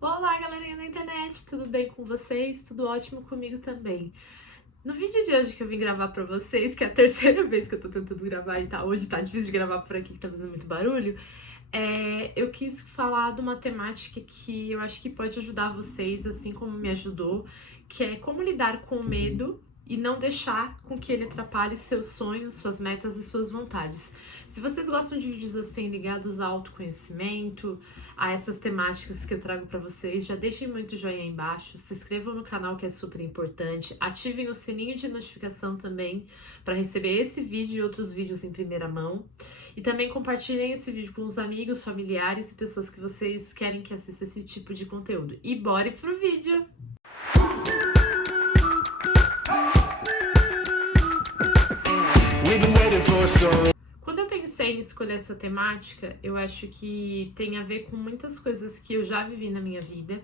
Olá, galerinha da internet, tudo bem com vocês? Tudo ótimo comigo também. No vídeo de hoje que eu vim gravar pra vocês, que é a terceira vez que eu tô tentando gravar e tá, hoje tá difícil de gravar por aqui que tá fazendo muito barulho, eu quis falar de uma temática que eu acho que pode ajudar vocês, assim como me ajudou, que é como lidar com o medo e não deixar com que ele atrapalhe seus sonhos, suas metas e suas vontades. Se vocês gostam de vídeos assim ligados ao autoconhecimento, a essas temáticas que eu trago para vocês, já deixem muito joinha aí embaixo, se inscrevam no canal que é super importante, ativem o sininho de notificação também para receber esse vídeo e outros vídeos em primeira mão. E também compartilhem esse vídeo com os amigos, familiares e pessoas que vocês querem que assista esse tipo de conteúdo. E bora pro vídeo! Quando eu pensei em escolher essa temática, eu acho que tem a ver com muitas coisas que eu já vivi na minha vida.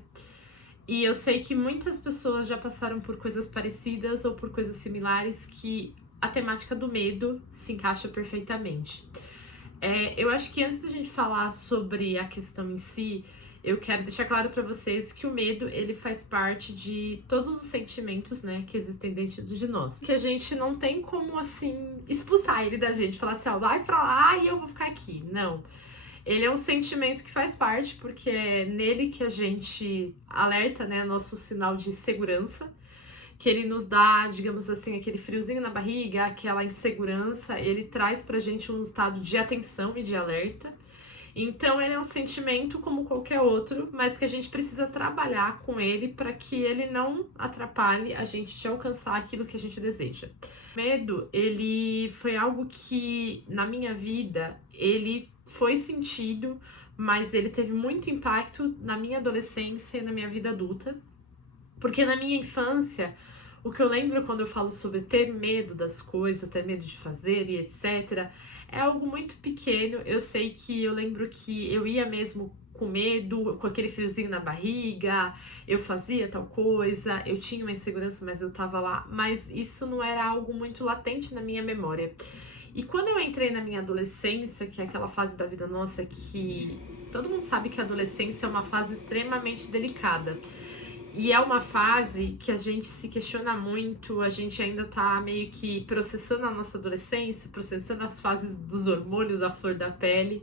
E eu sei que muitas pessoas já passaram por coisas parecidas ou por coisas similares que a temática do medo se encaixa perfeitamente. Eu acho que antes da gente falar sobre a questão em si, eu quero deixar claro para vocês que o medo, ele faz parte de todos os sentimentos, né, que existem dentro de nós. Que a gente não tem como, assim, expulsar ele da gente, falar assim, ó, vai pra lá e eu vou ficar aqui. Não. Ele é um sentimento que faz parte, porque é nele que a gente alerta, né, nosso sinal de segurança, que ele nos dá, digamos assim, aquele friozinho na barriga, aquela insegurança, ele traz pra gente um estado de atenção e de alerta. Então ele é um sentimento como qualquer outro, mas que a gente precisa trabalhar com ele para que ele não atrapalhe a gente de alcançar aquilo que a gente deseja. O medo, ele foi algo que na minha vida, ele foi sentido, mas ele teve muito impacto na minha adolescência e na minha vida adulta. Porque na minha infância, o que eu lembro quando eu falo sobre ter medo das coisas, ter medo de fazer e etc., é algo muito pequeno. Eu sei que eu lembro que eu ia mesmo com medo, com aquele friozinho na barriga, eu fazia tal coisa, eu tinha uma insegurança, mas eu tava lá. Mas isso não era algo muito latente na minha memória. E quando eu entrei na minha adolescência, que é aquela fase da vida nossa que todo mundo sabe que a adolescência é uma fase extremamente delicada. E é uma fase que a gente se questiona muito, a gente ainda tá meio que processando a nossa adolescência, processando as fases dos hormônios à flor da pele.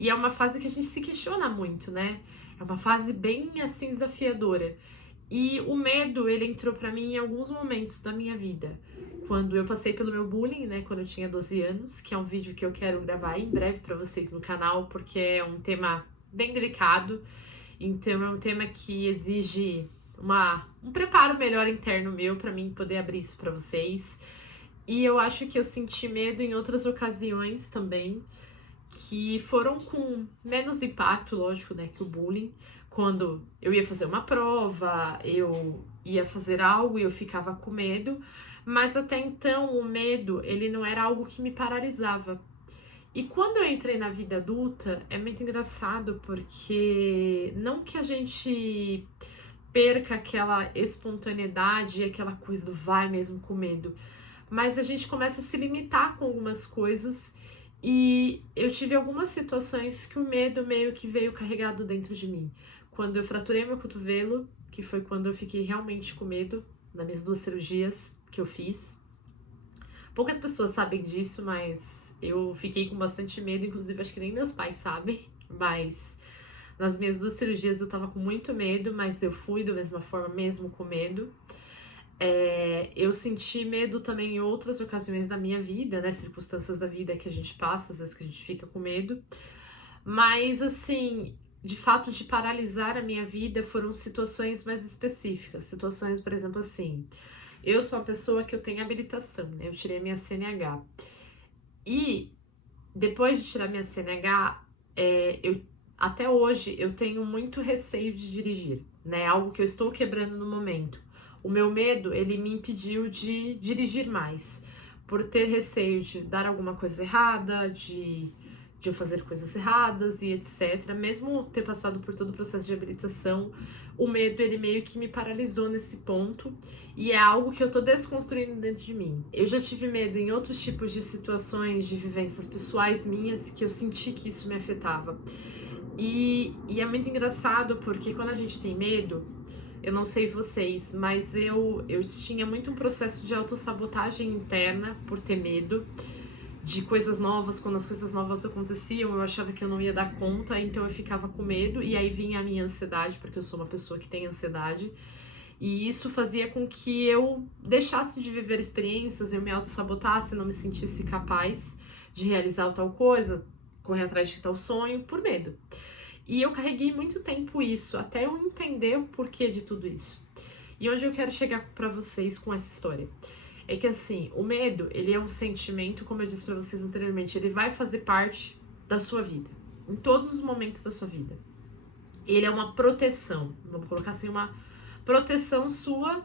E é uma fase que a gente se questiona muito, né? É uma fase bem, assim, desafiadora. E o medo, ele entrou pra mim em alguns momentos da minha vida. Quando eu passei pelo meu bullying, né, quando eu tinha 12 anos, que é um vídeo que eu quero gravar em breve pra vocês no canal, porque é um tema bem delicado. Então é um tema que exige um preparo melhor interno meu para mim poder abrir isso para vocês. E eu acho que eu senti medo em outras ocasiões também, que foram com menos impacto, lógico, né, que o bullying. Quando eu ia fazer uma prova, eu ia fazer algo e eu ficava com medo, mas até então o medo, ele não era algo que me paralisava. E quando eu entrei na vida adulta, é muito engraçado porque não que a gente perca aquela espontaneidade, aquela coisa do vai mesmo com medo, mas a gente começa a se limitar com algumas coisas e eu tive algumas situações que o medo meio que veio carregado dentro de mim. Quando eu fraturei meu cotovelo, que foi quando eu fiquei realmente com medo, nas minhas 2 cirurgias que eu fiz. Poucas pessoas sabem disso, mas eu fiquei com bastante medo, inclusive acho que nem meus pais sabem, mas nas minhas 2 cirurgias eu tava com muito medo, mas eu fui da mesma forma, mesmo com medo. Eu senti medo também em outras ocasiões da minha vida, né? Circunstâncias da vida que a gente passa, às vezes que a gente fica com medo. Mas, assim, de fato, de paralisar a minha vida foram situações mais específicas. Situações, por exemplo, assim, eu sou uma pessoa que eu tenho habilitação, né? Eu tirei minha CNH. E depois de tirar minha CNH, até hoje eu tenho muito receio de dirigir, né? Algo que eu estou quebrando no momento. O meu medo, ele me impediu de dirigir mais, por ter receio de dar alguma coisa errada, de eu fazer coisas erradas e etc. Mesmo ter passado por todo o processo de habilitação, o medo, ele meio que me paralisou nesse ponto e é algo que eu tô desconstruindo dentro de mim. Eu já tive medo em outros tipos de situações, de vivências pessoais minhas, que eu senti que isso me afetava. E é muito engraçado porque quando a gente tem medo, eu não sei vocês, mas eu tinha muito um processo de autossabotagem interna por ter medo de coisas novas. Quando as coisas novas aconteciam, eu achava que eu não ia dar conta, então eu ficava com medo, e aí vinha a minha ansiedade, porque eu sou uma pessoa que tem ansiedade, e isso fazia com que eu deixasse de viver experiências, eu me autossabotasse, não me sentisse capaz de realizar tal coisa, correr atrás de tal sonho, por medo. E eu carreguei muito tempo isso, até eu entender o porquê de tudo isso. E onde eu quero chegar pra vocês com essa história? É que assim, o medo, ele é um sentimento, como eu disse pra vocês anteriormente, ele vai fazer parte da sua vida, em todos os momentos da sua vida. Ele é uma proteção, vamos colocar assim, uma proteção sua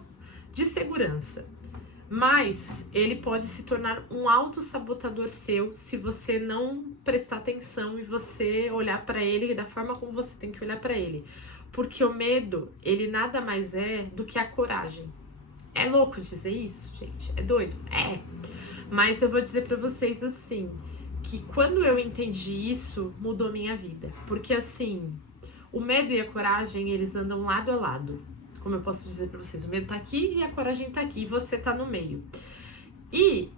de segurança. Mas ele pode se tornar um autossabotador seu se você não prestar atenção e você olhar pra ele da forma como você tem que olhar pra ele. Porque o medo, ele nada mais é do que a coragem. É louco dizer isso, gente? É doido? É. Mas eu vou dizer pra vocês assim, que quando eu entendi isso, mudou minha vida. Porque assim, o medo e a coragem, eles andam lado a lado. Como eu posso dizer pra vocês, o medo tá aqui e a coragem tá aqui, e você tá no meio. E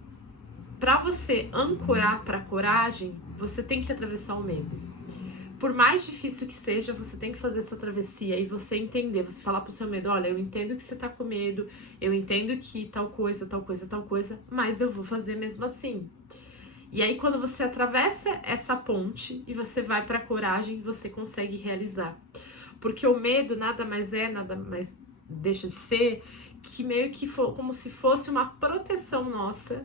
pra você ancorar pra coragem, você tem que atravessar o medo. Por mais difícil que seja, você tem que fazer essa travessia e você entender, você falar pro seu medo, olha, eu entendo que você tá com medo, eu entendo que tal coisa, tal coisa, tal coisa, mas eu vou fazer mesmo assim. E aí quando você atravessa essa ponte e você vai pra coragem, você consegue realizar. Porque o medo nada mais deixa de ser que meio que como se fosse uma proteção nossa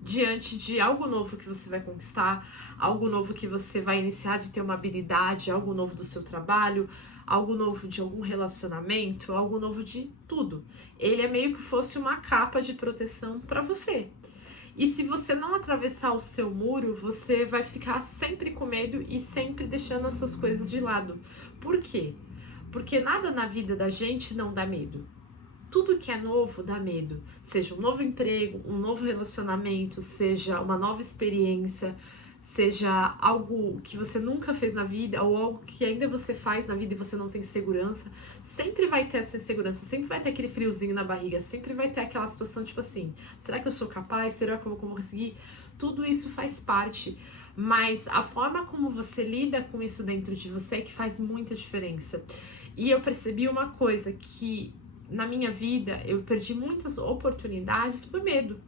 diante de algo novo que você vai conquistar, algo novo que você vai iniciar de ter uma habilidade, algo novo do seu trabalho, algo novo de algum relacionamento, algo novo de tudo. Ele é meio que fosse uma capa de proteção para você. E se você não atravessar o seu muro, você vai ficar sempre com medo e sempre deixando as suas coisas de lado. Por quê? Porque nada na vida da gente não dá medo. Tudo que é novo dá medo. Seja um novo emprego, um novo relacionamento, seja uma nova experiência, seja algo que você nunca fez na vida ou algo que ainda você faz na vida e você não tem segurança. Sempre vai ter essa insegurança, sempre vai ter aquele friozinho na barriga, sempre vai ter aquela situação tipo assim, será que eu sou capaz? Será que eu vou conseguir? Tudo isso faz parte, mas a forma como você lida com isso dentro de você é que faz muita diferença. E eu percebi uma coisa, que na minha vida eu perdi muitas oportunidades por medo,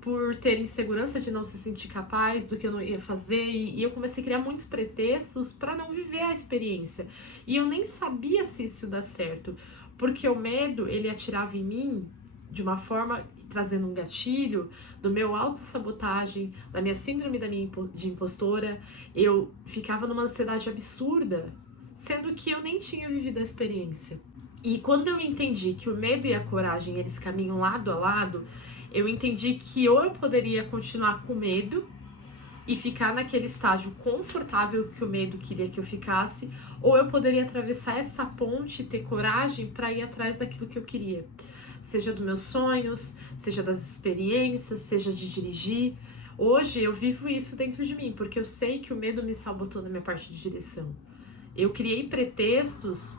por ter insegurança de não se sentir capaz do que eu não ia fazer, e eu comecei a criar muitos pretextos para não viver a experiência. E eu nem sabia se isso dá certo, porque o medo, ele atirava em mim de uma forma, trazendo um gatilho do meu autossabotagem, da minha síndrome de impostora. Eu ficava numa ansiedade absurda, sendo que eu nem tinha vivido a experiência. E quando eu entendi que o medo e a coragem, eles caminham lado a lado, eu entendi que ou eu poderia continuar com medo e ficar naquele estágio confortável que o medo queria que eu ficasse, ou eu poderia atravessar essa ponte e ter coragem para ir atrás daquilo que eu queria. Seja dos meus sonhos, seja das experiências, seja de dirigir. Hoje eu vivo isso dentro de mim, porque eu sei que o medo me sabotou na minha parte de direção. Eu criei pretextos,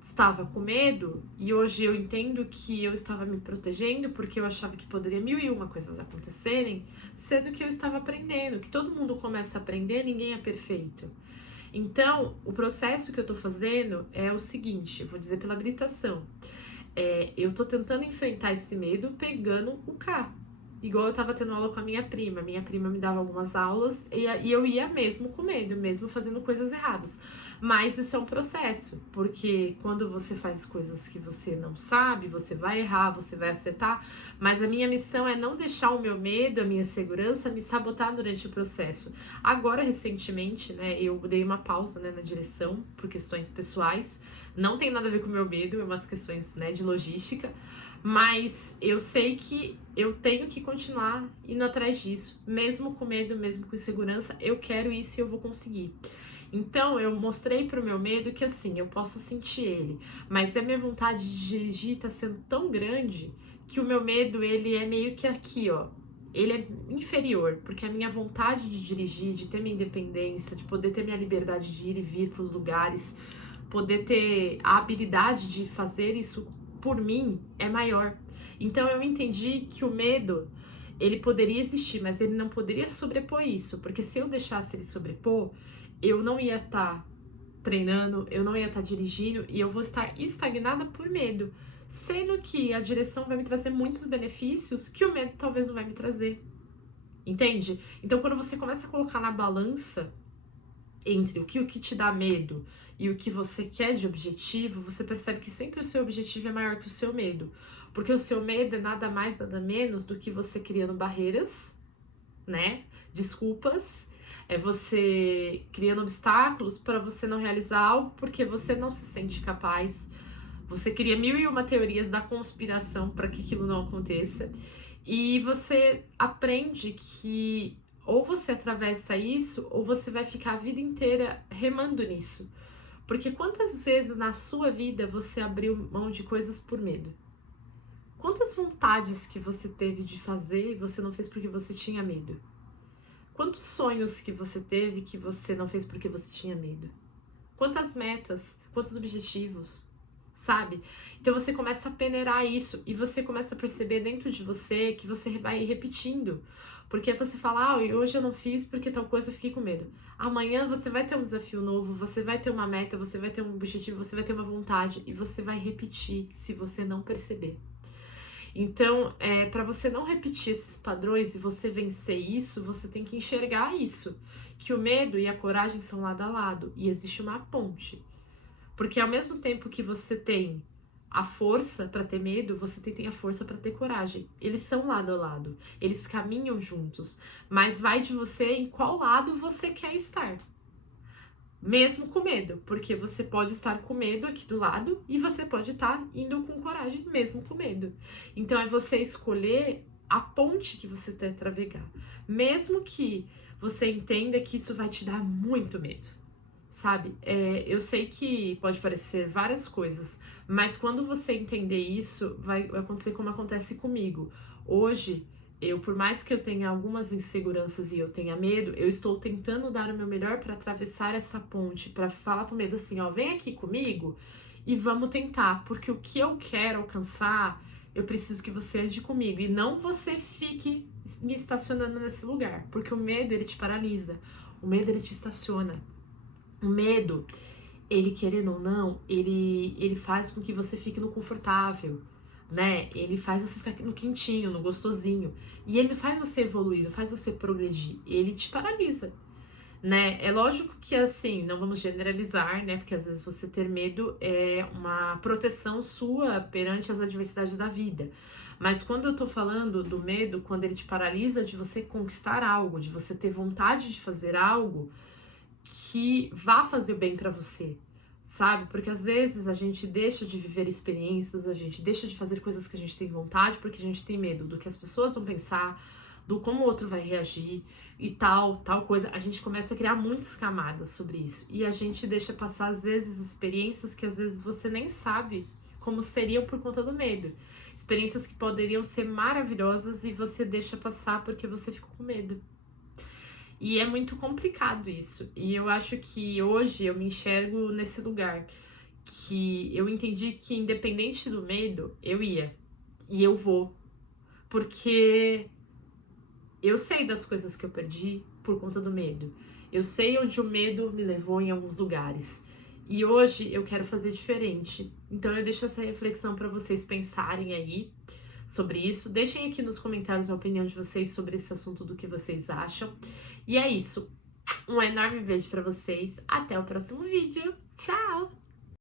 estava com medo, e hoje eu entendo que eu estava me protegendo porque eu achava que poderia mil e uma coisas acontecerem, sendo que eu estava aprendendo, que todo mundo começa a aprender, ninguém é perfeito. Então, o processo que eu tô fazendo é o seguinte, eu vou dizer pela habilitação, eu tô tentando enfrentar esse medo pegando o K. Igual eu tava tendo aula com a minha prima me dava algumas aulas e eu ia mesmo com medo, mesmo fazendo coisas erradas. Mas isso é um processo, porque quando você faz coisas que você não sabe, você vai errar, você vai acertar, mas a minha missão é não deixar o meu medo, a minha segurança me sabotar durante o processo. Agora, recentemente, né, eu dei uma pausa, né, na direção, por questões pessoais, não tem nada a ver com o meu medo, é umas questões, né, de logística, mas eu sei que eu tenho que continuar indo atrás disso, mesmo com medo, mesmo com insegurança, eu quero isso e eu vou conseguir. Então, eu mostrei pro meu medo que, assim, eu posso sentir ele, mas a minha vontade de dirigir tá sendo tão grande que o meu medo, ele é meio que aqui, ó, ele é inferior, porque a minha vontade de dirigir, de ter minha independência, de poder ter minha liberdade de ir e vir para os lugares, poder ter a habilidade de fazer isso por mim é maior. Então eu entendi que o medo, ele poderia existir, mas ele não poderia sobrepor isso, porque se eu deixasse ele sobrepor, eu não ia estar treinando, eu não ia estar dirigindo e eu vou estar estagnada por medo. Sendo que a direção vai me trazer muitos benefícios que o medo talvez não vai me trazer. Entende? Então, quando você começa a colocar na balança entre o que te dá medo e o que você quer de objetivo, você percebe que sempre o seu objetivo é maior que o seu medo. Porque o seu medo é nada mais, nada menos do que você criando barreiras, né? Desculpas. É você criando obstáculos para você não realizar algo porque você não se sente capaz. Você cria 1001 teorias da conspiração para que aquilo não aconteça. E você aprende que ou você atravessa isso, ou você vai ficar a vida inteira remando nisso. Porque quantas vezes na sua vida você abriu mão de coisas por medo? Quantas vontades que você teve de fazer e você não fez porque você tinha medo? Quantos sonhos que você teve que você não fez porque você tinha medo? Quantas metas, quantos objetivos, sabe? Então você começa a peneirar isso e você começa a perceber dentro de você que você vai repetindo. Porque você fala, hoje eu não fiz porque tal coisa eu fiquei com medo. Amanhã você vai ter um desafio novo, você vai ter uma meta, você vai ter um objetivo, você vai ter uma vontade e você vai repetir se você não perceber. Então, para você não repetir esses padrões e você vencer isso, você tem que enxergar isso. Que o medo e a coragem são lado a lado e existe uma ponte. Porque ao mesmo tempo que você tem a força para ter medo, você tem a força para ter coragem. Eles são lado a lado, eles caminham juntos, mas vai de você em qual lado você quer estar. Mesmo com medo, porque você pode estar com medo aqui do lado e você pode estar indo com coragem mesmo com medo. Então é você escolher a ponte que você quer navegar, mesmo que você entenda que isso vai te dar muito medo. Sabe, eu sei que pode parecer várias coisas, mas quando você entender isso, vai acontecer como acontece comigo. Hoje, por mais que eu tenha algumas inseguranças e eu tenha medo, eu estou tentando dar o meu melhor para atravessar essa ponte, para falar pro medo assim, vem aqui comigo e vamos tentar, porque o que eu quero alcançar, eu preciso que você ande comigo e não você fique me estacionando nesse lugar, porque o medo, ele te paralisa, o medo, ele te estaciona. O medo, ele querendo ou não, ele faz com que você fique no confortável, né? Ele faz você ficar no quentinho, no gostosinho. E ele faz você evoluir, não faz você progredir. Ele te paralisa, né? É lógico que assim, não vamos generalizar, né? Porque às vezes você ter medo é uma proteção sua perante as adversidades da vida. Mas quando eu tô falando do medo, quando ele te paralisa de você conquistar algo, de você ter vontade de fazer algo que vá fazer bem pra você, sabe? Porque às vezes a gente deixa de viver experiências, a gente deixa de fazer coisas que a gente tem vontade porque a gente tem medo do que as pessoas vão pensar, do como o outro vai reagir e tal coisa. A gente começa a criar muitas camadas sobre isso e a gente deixa passar às vezes experiências que às vezes você nem sabe como seriam por conta do medo. Experiências que poderiam ser maravilhosas e você deixa passar porque você ficou com medo. E é muito complicado isso. E eu acho que hoje eu me enxergo nesse lugar. Que eu entendi que independente do medo, eu ia. E eu vou. Porque eu sei das coisas que eu perdi por conta do medo. Eu sei onde o medo me levou em alguns lugares. E hoje eu quero fazer diferente. Então eu deixo essa reflexão para vocês pensarem aí sobre isso. Deixem aqui nos comentários a opinião de vocês sobre esse assunto, do que vocês acham. E é isso. Um enorme beijo pra vocês. Até o próximo vídeo. Tchau!